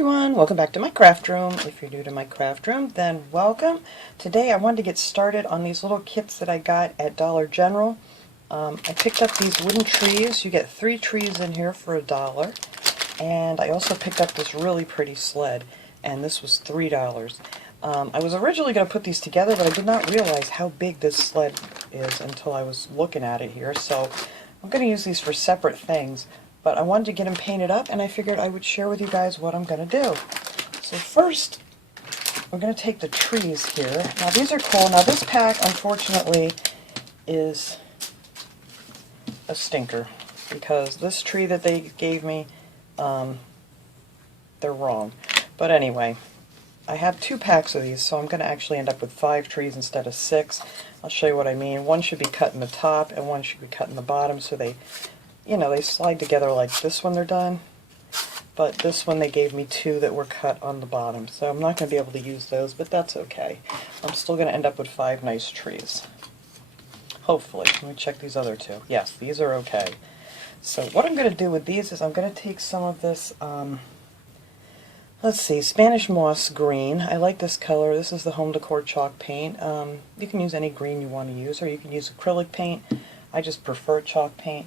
everyone, welcome back to my craft room. If you're new to my craft room, then welcome. Today I wanted to get started on these little kits that I got at Dollar General. I picked up these wooden trees. You get 3 trees in here for $1. And I also picked up this really pretty sled, and this was $3. I was originally going to put these together, but I did not realize how big this sled is until I was looking at it here. So I'm going to use these for separate things. But I wanted to get them painted up, and I figured I would share with you guys what I'm going to do. So first, we're going to take the trees here. Now these are cool. Now this pack, unfortunately, is a stinker, because this tree that they gave me, they're wrong. But anyway, I have 2 packs of these, so I'm going to actually end up with 5 trees instead of 6. I'll show you what I mean. One should be cut in the top, and one should be cut in the bottom, so they slide together like this when they're done, but this one they gave me 2 that were cut on the bottom, so I'm not going to be able to use those, but that's okay. I'm still going to end up with 5 nice trees. Hopefully. Let me check these other 2. Yes, these are okay. So what I'm going to do with these is I'm going to take some of this, let's see, Spanish moss green. I like this color. This is the home decor chalk paint. You can use any green you want to use, or you can use acrylic paint. I just prefer chalk paint.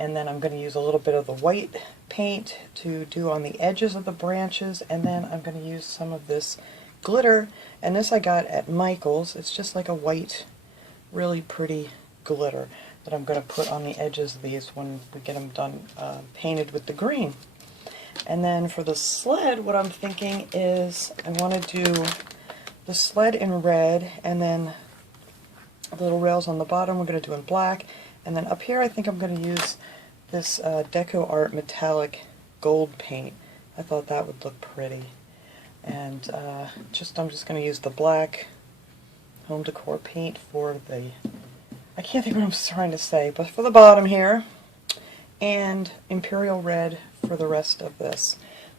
And then I'm going to use a little bit of the white paint to do on the edges of the branches, and then I'm going to use some of this glitter, and this I got at Michael's. It's just like a white, really pretty glitter that I'm going to put on the edges of these when we get them done painted with the green. And then for the sled, what I'm thinking is I want to do the sled in red, and then the little rails on the bottom we're going to do in black. And then up here I think I'm going to use this Deco Art metallic gold paint. I thought that would look pretty. And I'm just going to use the black home decor paint for the, I can't think what I'm trying to say, but for the bottom here, and imperial red for the rest of this.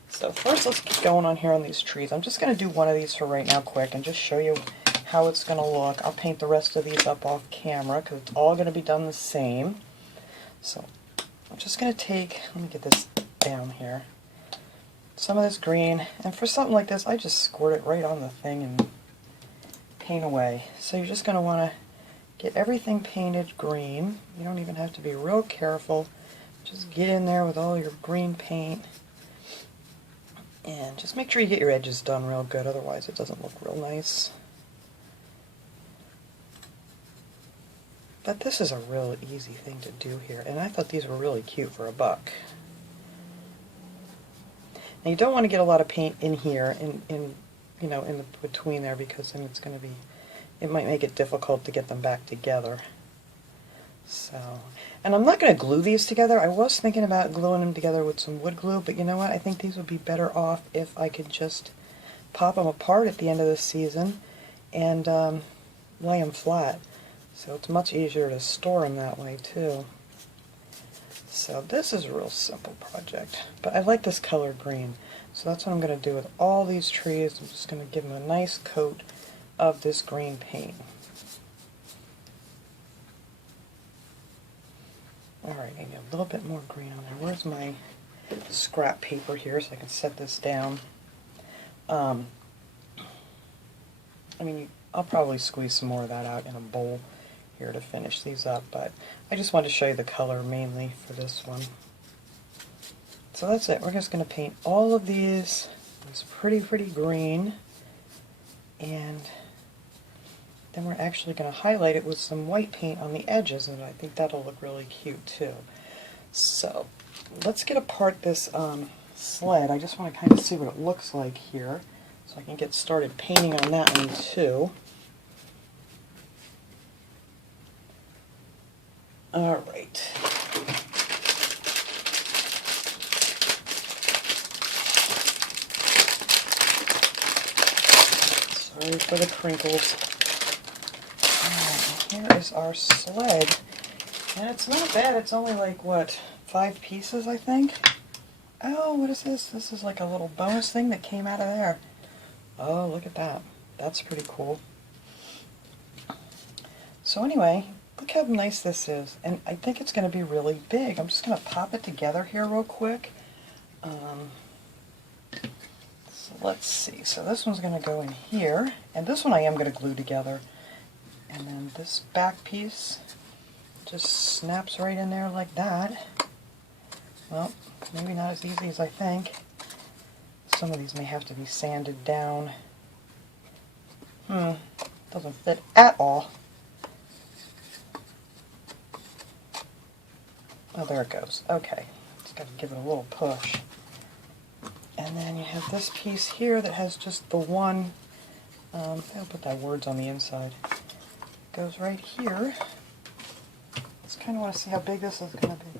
So first let's get going on here on these trees. I'm just going to do one of these for right now quick and just show you how it's going to look. I'll paint the rest of these up off camera because it's all going to be done the same. So I'm just going to take, let me get this down here, some of this green, and for something like this I just squirt it right on the thing and paint away. So you're just going to want to get everything painted green. You don't even have to be real careful. Just get in there with all your green paint and just make sure you get your edges done real good, otherwise it doesn't look real nice. But this is a real easy thing to do here, and I thought these were really cute for $1. Now you don't want to get a lot of paint in here, in the between there, because then it's going to be, it might make it difficult to get them back together. So, and I'm not going to glue these together. I was thinking about gluing them together with some wood glue, but you know what? I think these would be better off if I could just pop them apart at the end of the season and lay them flat. So it's much easier to store them that way too. So this is a real simple project, but I like this color green. So that's what I'm going to do with all these trees. I'm just going to give them a nice coat of this green paint. Alright, I need a little bit more green on there. Where's my scrap paper here so I can set this down? I mean, I'll probably squeeze some more of that out in a bowl here to finish these up, but I just wanted to show you the color mainly for this one. So that's it. We're just going to paint all of these pretty green, and then we're actually going to highlight it with some white paint on the edges, and I think that'll look really cute too. So let's get apart this sled. I just want to kind of see what it looks like here, so I can get started painting on that one too. Alright. Sorry for the crinkles. Alright, here is our sled. And it's not bad, it's only like, what, 5 pieces I think? Oh, what is this? This is like a little bonus thing that came out of there. Oh, look at that. That's pretty cool. So anyway, look how nice this is, and I think it's going to be really big. I'm just going to pop it together here real quick. let's see. So this one's going to go in here, and this one I am going to glue together. And then this back piece just snaps right in there like that. Well, maybe not as easy as I think. Some of these may have to be sanded down. Doesn't fit at all. Oh, there it goes. Okay, just got to give it a little push. And then you have this piece here that has just the one, I'll put that words on the inside. Goes right here. Just kind of want to see how big this is going to be.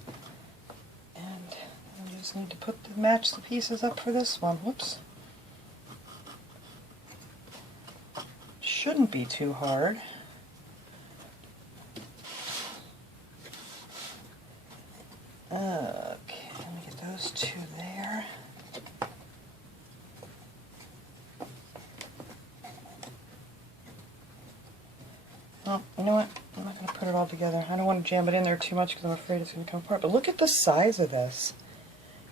And I just need to match the pieces up for this one. Whoops. Shouldn't be too hard. Okay, let me get those two there. Well, you know what? I'm not going to put it all together. I don't want to jam it in there too much because I'm afraid it's going to come apart. But look at the size of this.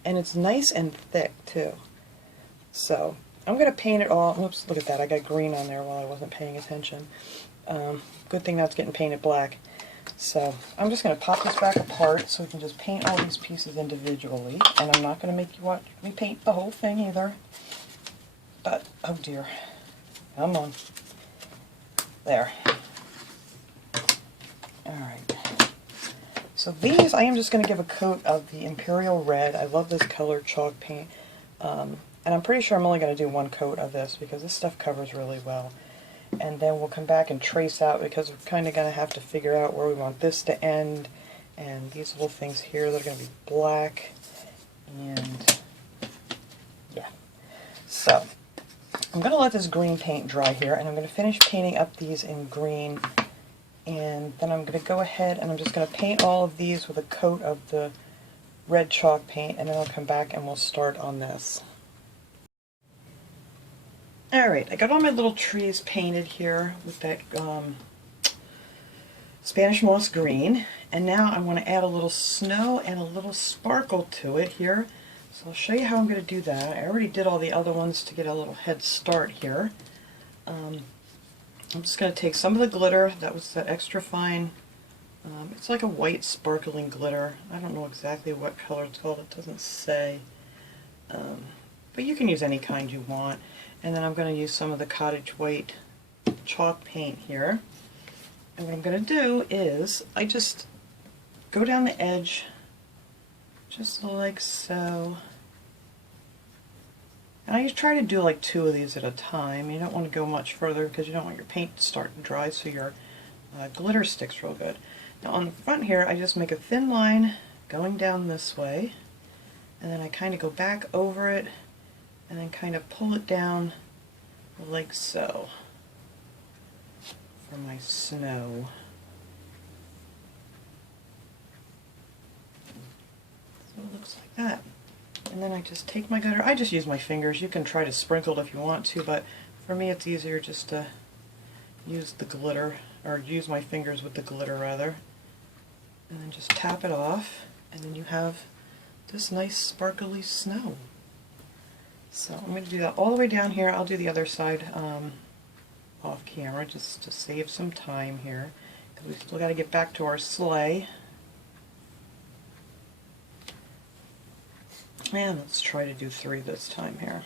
And it's nice and thick, too. So, I'm going to paint it all. Oops, look at that. I got green on there while I wasn't paying attention. Good thing that's getting painted black. So, I'm just going to pop this back apart so we can just paint all these pieces individually. And I'm not going to make you watch me paint the whole thing either. But, oh dear. Come on. There. Alright, so these I am just going to give a coat of the Imperial Red. I love this color chalk paint, and I'm pretty sure I'm only going to do one coat of this because this stuff covers really well. And then we'll come back and trace out because we're kind of going to have to figure out where we want this to end, and these little things here that are going to be black, and yeah. So, I'm going to let this green paint dry here, and I'm going to finish painting up these in green. And then I'm going to go ahead and I'm just going to paint all of these with a coat of the red chalk paint, and then I'll come back and we'll start on this. Alright, I got all my little trees painted here with that Spanish moss green, and now I want to add a little snow and a little sparkle to it here. So I'll show you how I'm going to do that. I already did all the other ones to get a little head start here. I'm just going to take some of the glitter, that was that extra fine, it's like a white sparkling glitter. I don't know exactly what color it's called, it doesn't say, but you can use any kind you want. And then I'm going to use some of the cottage white chalk paint here. And what I'm going to do is, I just go down the edge, just like so. And I try to do like 2 of these at a time. You don't want to go much further because you don't want your paint to start to dry so your glitter sticks real good. Now on the front here, I just make a thin line going down this way, and then I kind of go back over it and then kind of pull it down like so for my snow. So it looks like that. And then I just take my glitter. I just use my fingers. You can try to sprinkle it if you want to, but for me it's easier just to use the glitter, or use my fingers with the glitter rather. And then just tap it off, and then you have this nice sparkly snow. So I'm going to do that all the way down here. I'll do the other side off camera just to save some time here, because we still got to get back to our sleigh. And let's try to do 3 this time here.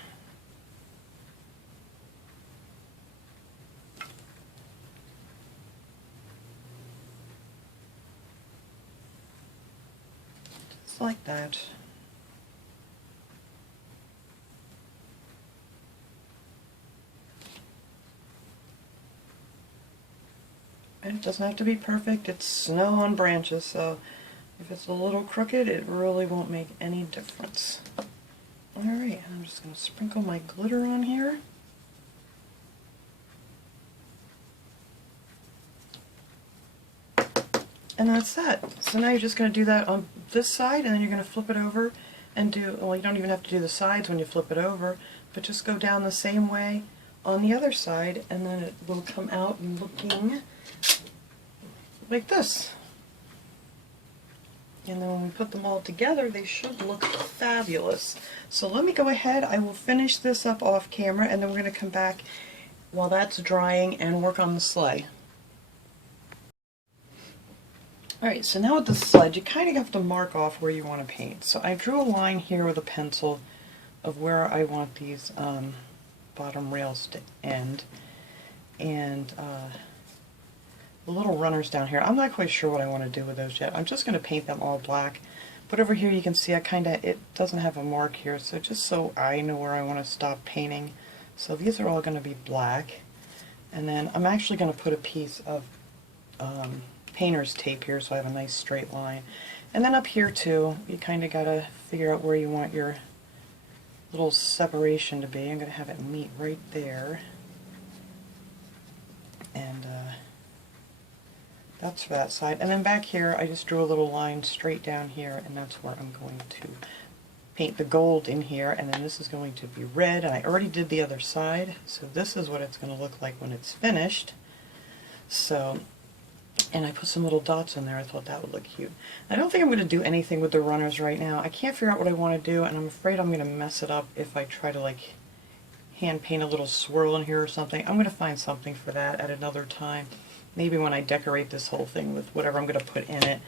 Just like that. And it doesn't have to be perfect. It's snow on branches, so if it's a little crooked, it really won't make any difference. Alright, I'm just going to sprinkle my glitter on here. And that's that. So now you're just going to do that on this side, and then you're going to flip it over and do, well, you don't even have to do the sides when you flip it over, but just go down the same way on the other side, and then it will come out looking like this. And then when we put them all together, they should look fabulous. So let me go ahead, I will finish this up off camera, and then we're going to come back while that's drying and work on the sleigh. Alright, so now with the sled, you kind of have to mark off where you want to paint. So I drew a line here with a pencil of where I want these bottom rails to end. And the little runners down here, I'm not quite sure what I want to do with those yet. I'm just going to paint them all black. But over here you can see it doesn't have a mark here, so just so I know where I want to stop painting. So these are all going to be black. And then I'm actually going to put a piece of painter's tape here so I have a nice straight line. And then up here too, you kind of got to figure out where you want your little separation to be. I'm going to have it meet right there. And that's for that side. And then back here I just drew a little line straight down here, and that's where I'm going to paint the gold in here. And then this is going to be red, and I already did the other side, so this is what it's going to look like when it's finished. So, and I put some little dots in there. I thought that would look cute. I don't think I'm going to do anything with the runners right now. I can't figure out what I want to do, and I'm afraid I'm going to mess it up if I try to like hand paint a little swirl in here or something. I'm going to find something for that at another time. Maybe when I decorate this whole thing with whatever I'm going to put in it,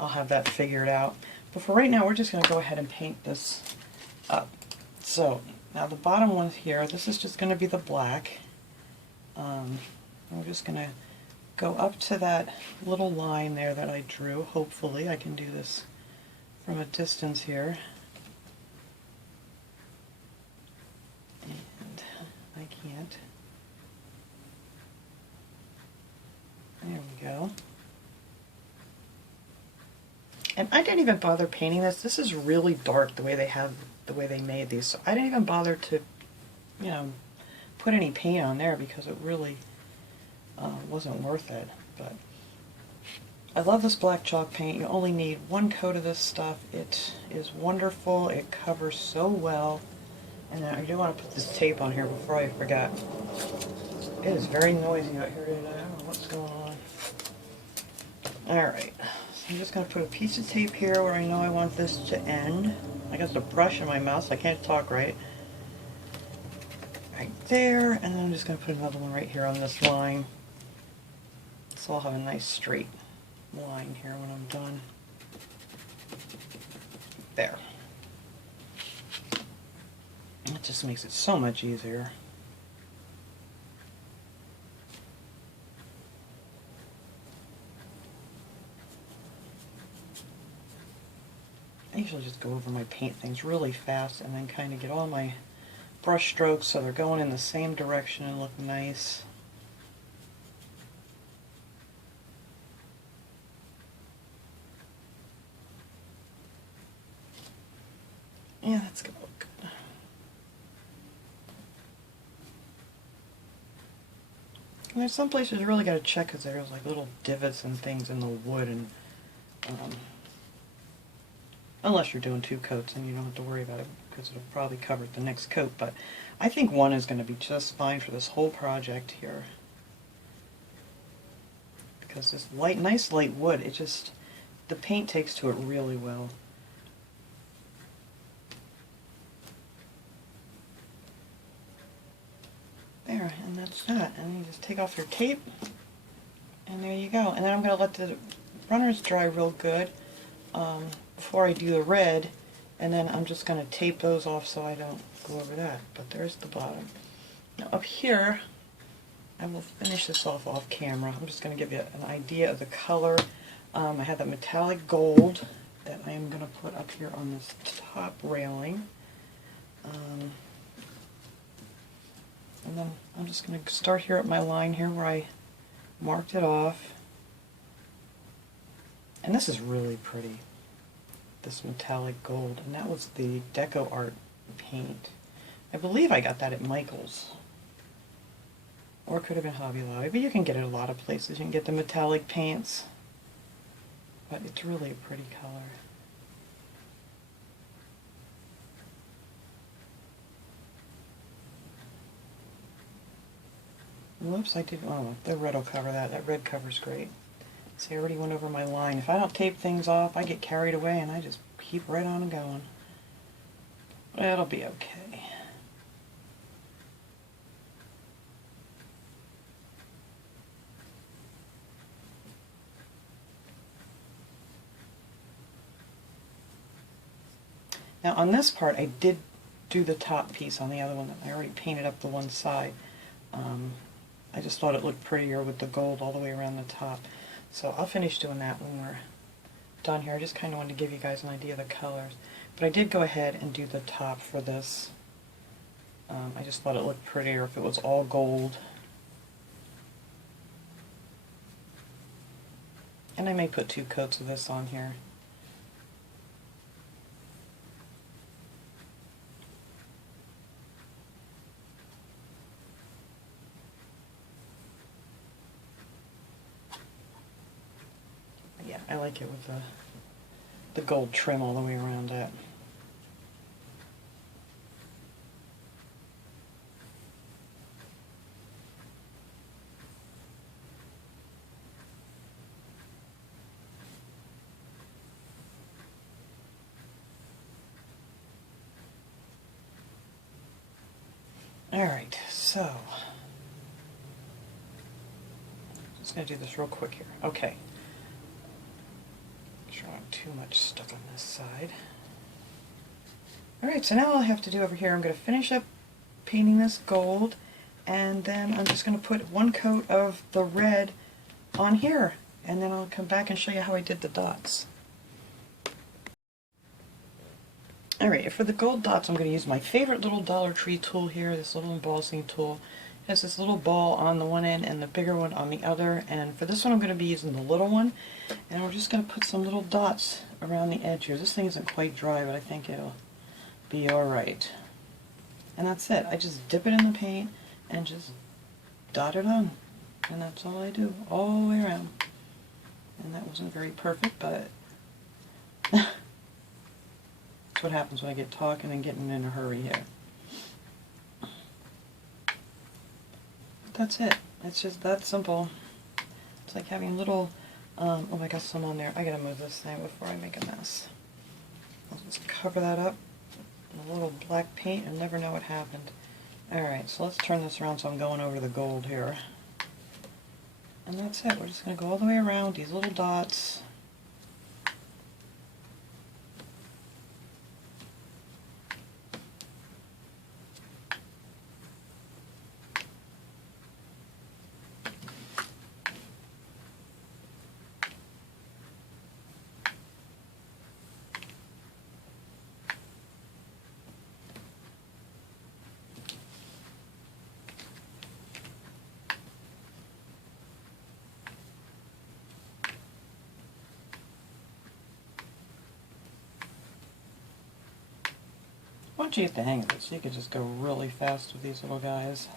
I'll have that figured out. But for right now, we're just going to go ahead and paint this up. So, now the bottom one here, this is just going to be the black. We're just going to go up to that little line there that I drew. Hopefully I can do this from a distance here. And I can't. There we go. And I didn't even bother painting this. This is really dark the way they made these. So I didn't even bother to, you know, put any paint on there because it really wasn't worth it. But I love this black chalk paint. You only need one coat of this stuff. It is wonderful. It covers so well. And then I do want to put this tape on here before I forget. It is very noisy out here today. I don't know what's going on. Alright, so I'm just going to put a piece of tape here where I know I want this to end. I got the brush in my mouth, so I can't talk right. Right there, and then I'm just going to put another one right here on this line. So I'll have a nice straight line here when I'm done. There. It just makes it so much easier. I usually just go over my paint things really fast and then kind of get all my brush strokes so they're going in the same direction and look nice. Yeah, that's going to look good. And there's some places you really got to check because there's like little divots and things in the wood, and unless you're doing two coats and you don't have to worry about it because it'll probably cover the next coat. But I think one is going to be just fine for this whole project here. Because this nice light wood, the paint takes to it really well. There, and that's that. And you just take off your tape, and there you go. And then I'm going to let the runners dry real good before I do the red, and then I'm just going to tape those off so I don't go over that. But there's the bottom. Now up here, I will finish this off camera. I'm just going to give you an idea of the color. I have that metallic gold that I am going to put up here on this top railing. And then I'm just going to start here at my line here where I marked it off. And this is really pretty, this metallic gold. And that was the Deco Art paint. I believe I got that at Michael's. Or it could have been Hobby Lobby, but you can get it a lot of places. You can get the metallic paints. But it's really a pretty color. Whoops, I did, oh, the red will cover that. That red cover's great. See, I already went over my line. If I don't tape things off, I get carried away and I just keep right on going. It'll be okay. Now on this part, I did do the top piece on the other one. I already painted up the one side. I just thought it looked prettier with the gold all the way around the top. So I'll finish doing that when we're done here. I just kind of wanted to give you guys an idea of the colors. But I did go ahead and do the top for this. I just thought it looked prettier if it was all gold. And I may put 2 coats of this on here. Yeah, I like it with the gold trim all the way around it. Alright, so just going to do this real quick here. Okay. Make sure not too much stuck on this side. Alright, so now all I have to do over here, I'm going to finish up painting this gold, and then I'm just going to put 1 coat of the red on here, and then I'll come back and show you how I did the dots. Alright, for the gold dots I'm going to use my favorite little Dollar Tree tool here, this little embossing tool. It has this little ball on the one end and the bigger one on the other, and for this one I'm going to be using the little one, and we're just going to put some little dots around the edge here. This thing isn't quite dry, but I think it'll be alright. And that's it. I just dip it in the paint and just dot it on, and that's all I do, all the way around. And that wasn't very perfect, but that's what happens when I get talking and getting in a hurry here. That's it. It's just that simple. It's like having little, oh, I got some on there. I gotta move this thing before I make a mess. I'll just cover that up in a little black paint and never know what happened. Alright, so let's turn this around so I'm going over the gold here. And that's it. We're just gonna go all the way around these little dots. Once you get the hang of this, you can just go really fast with these little guys.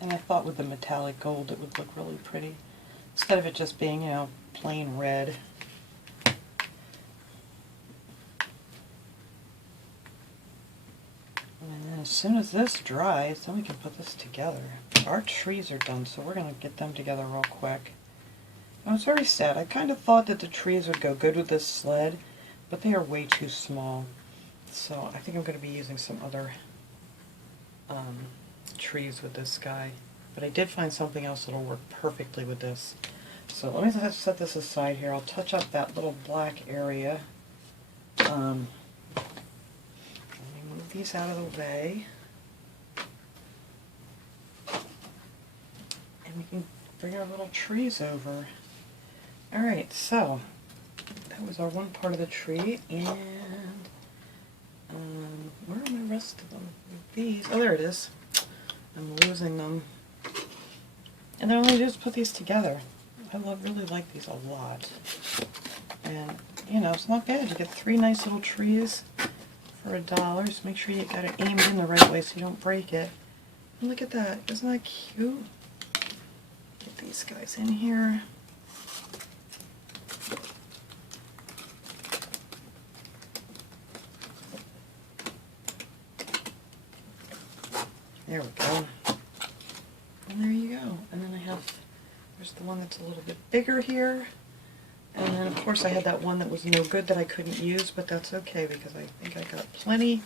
And I thought with the metallic gold it would look really pretty, instead of it just being, you know, plain red. And then as soon as this dries, then we can put this together. Our trees are done, so we're going to get them together real quick. Now it's very sad. I kind of thought that the trees would go good with this sled, but they are way too small. So I think I'm going to be using some other trees with this guy. But I did find something else that'll work perfectly with this. So let me just set this aside here. I'll touch up that little black area. Let me move these out of the way. And we can bring our little trees over. Alright, so that was our one part of the tree, and where are my rest of them? These, oh there it is. I'm losing them. And then all I do is put these together. I really like these a lot. And, you know, it's not bad. You get 3 nice little trees for $1. Just make sure you got it aimed in the right way so you don't break it. And look at that. Isn't that cute? Get these guys in here. There we go. And there you go. And then I have, there's the one that's a little bit bigger here. And then of course I had that one that was no good that I couldn't use, but that's okay because I think I got plenty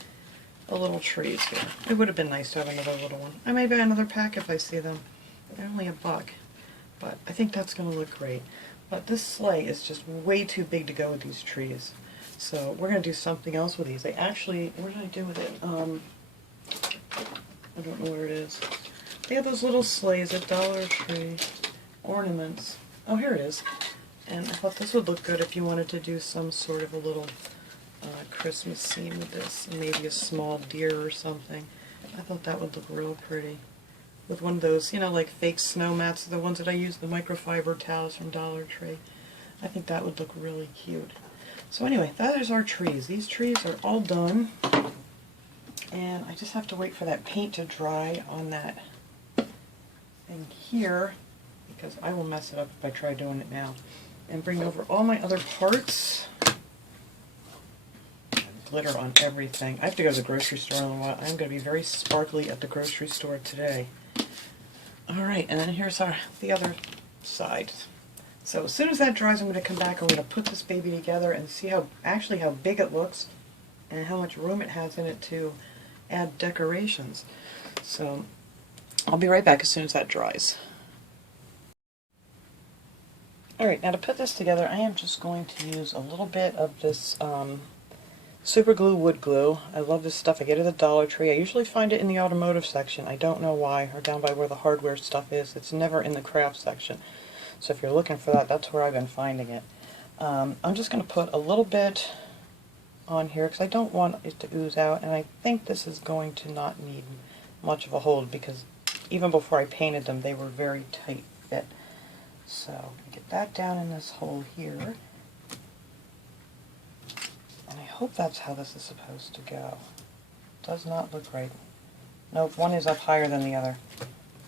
of little trees here. It would have been nice to have another little one. I may buy another pack if I see them. They're only $1, but I think that's going to look great. But this sleigh is just way too big to go with these trees. So we're going to do something else with these. They actually, what did I do with it? I don't know where it is. They have those little sleighs at Dollar Tree. Ornaments. Oh, here it is. And I thought this would look good if you wanted to do some sort of a little Christmas scene with this. Maybe a small deer or something. I thought that would look real pretty. With one of those, you know, like fake snow mats, the ones that I use, the microfiber towels from Dollar Tree. I think that would look really cute. So anyway, that is our trees. These trees are all done. And I just have to wait for that paint to dry on that thing here, because I will mess it up if I try doing it now. And bring over all my other parts. Glitter on everything. I have to go to the grocery store in a while. I'm going to be very sparkly at the grocery store today. Alright, and then here's the other side. So as soon as that dries, I'm going to come back and we're going to put this baby together and see how big it looks and how much room it has in it to add decorations. So I'll be right back as soon as that dries. Alright, now to put this together, I am just going to use a little bit of this super glue wood glue. I love this stuff. I get it at the Dollar Tree. I usually find it in the automotive section. I don't know why, or down by where the hardware stuff is. It's never in the craft section. So if you're looking for that, that's where I've been finding it. I'm just going to put a little bit on here because I don't want it to ooze out, and I think this is going to not need much of a hold because even before I painted them, they were very tight fit. So get that down in this hole here. And I hope that's how this is supposed to go. Does not look right. Nope, one is up higher than the other.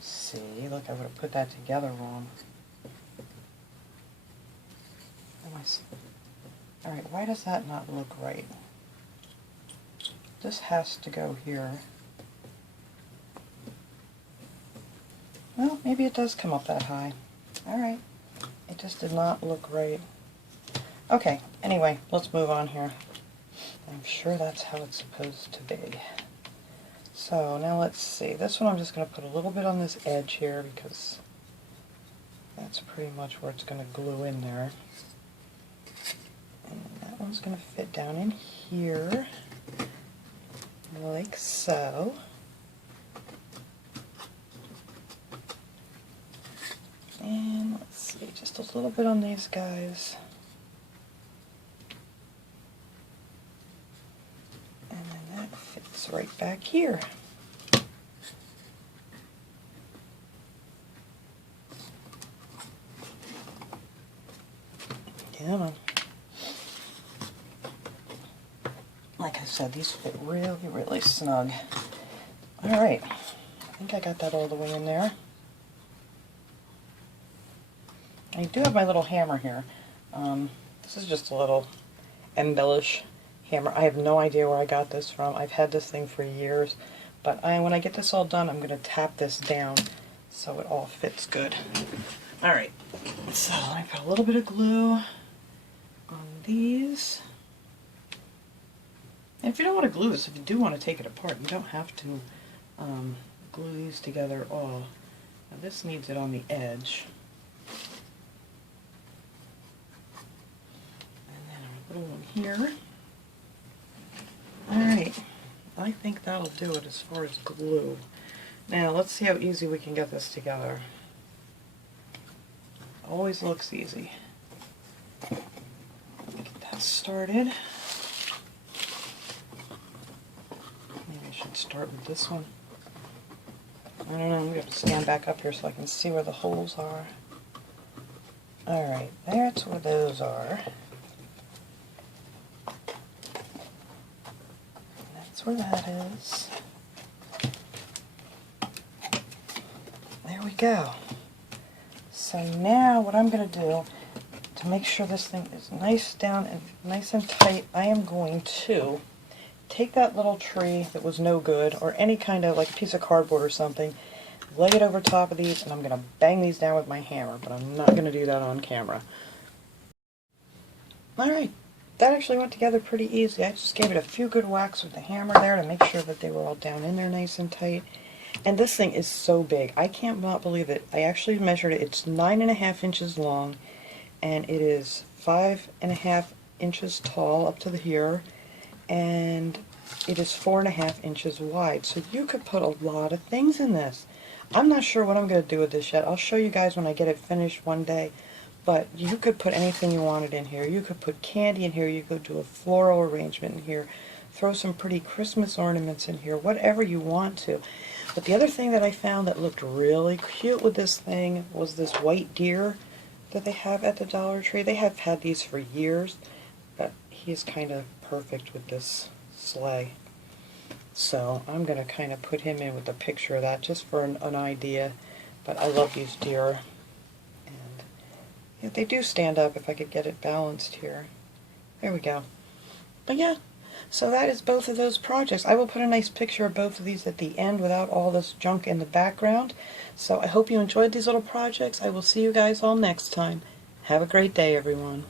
See, look, I would have put that together wrong. Alright, why does that not look right? This has to go here. Well, maybe it does come up that high. Alright, it just did not look right. Okay, anyway, let's move on here. I'm sure that's how it's supposed to be. So now let's see. This one I'm just going to put a little bit on this edge here because that's pretty much where it's going to glue in there. And that one's going to fit down in here, like so. And let's see, just a little bit on these guys. And then that fits right back here. Yeah. Like I said, these fit really, really snug. Alright, I think I got that all the way in there. I do have my little hammer here. This is just a little embellish hammer. I have no idea where I got this from. I've had this thing for years, but when I get this all done, I'm going to tap this down so it all fits good. Alright, so I put a little bit of glue on these. And if you don't want to glue this, if you do want to take it apart, you don't have to glue these together all. Now this needs it on the edge. And then a little one here. Alright, I think that'll do it as far as glue. Now let's see how easy we can get this together. Always looks easy. Get that started. Maybe I should start with this one. I don't know, I'm going to stand back up here so I can see where the holes are. Alright, that's where those are. That's where that is. There we go. So now what I'm going to do to make sure this thing is nice down and nice and tight, I am going to take that little tree that was no good, or any kind of like a piece of cardboard or something, lay it over top of these, and I'm going to bang these down with my hammer, but I'm not going to do that on camera. Alright, that actually went together pretty easy. I just gave it a few good whacks with the hammer there to make sure that they were all down in there nice and tight. And this thing is so big. I can't not believe it. I actually measured it. It's 9.5 inches long, and it is 5.5 inches tall up to here, and it is 4.5 inches wide. So you could put a lot of things in this. I'm not sure what I'm going to do with this yet. I'll show you guys when I get it finished one day. But you could put anything you wanted in here. You could put candy in here. You could do a floral arrangement in here. Throw some pretty Christmas ornaments in here. Whatever you want to. But the other thing that I found that looked really cute with this thing was this white deer that they have at the Dollar Tree. They have had these for years, but he is kind of perfect with this sleigh. So I'm going to kind of put him in with a picture of that just for an idea. But I love these deer. Yeah, they do stand up if I could get it balanced here. There we go. But yeah, so that is both of those projects. I will put a nice picture of both of these at the end without all this junk in the background. So I hope you enjoyed these little projects. I will see you guys all next time. Have a great day, everyone.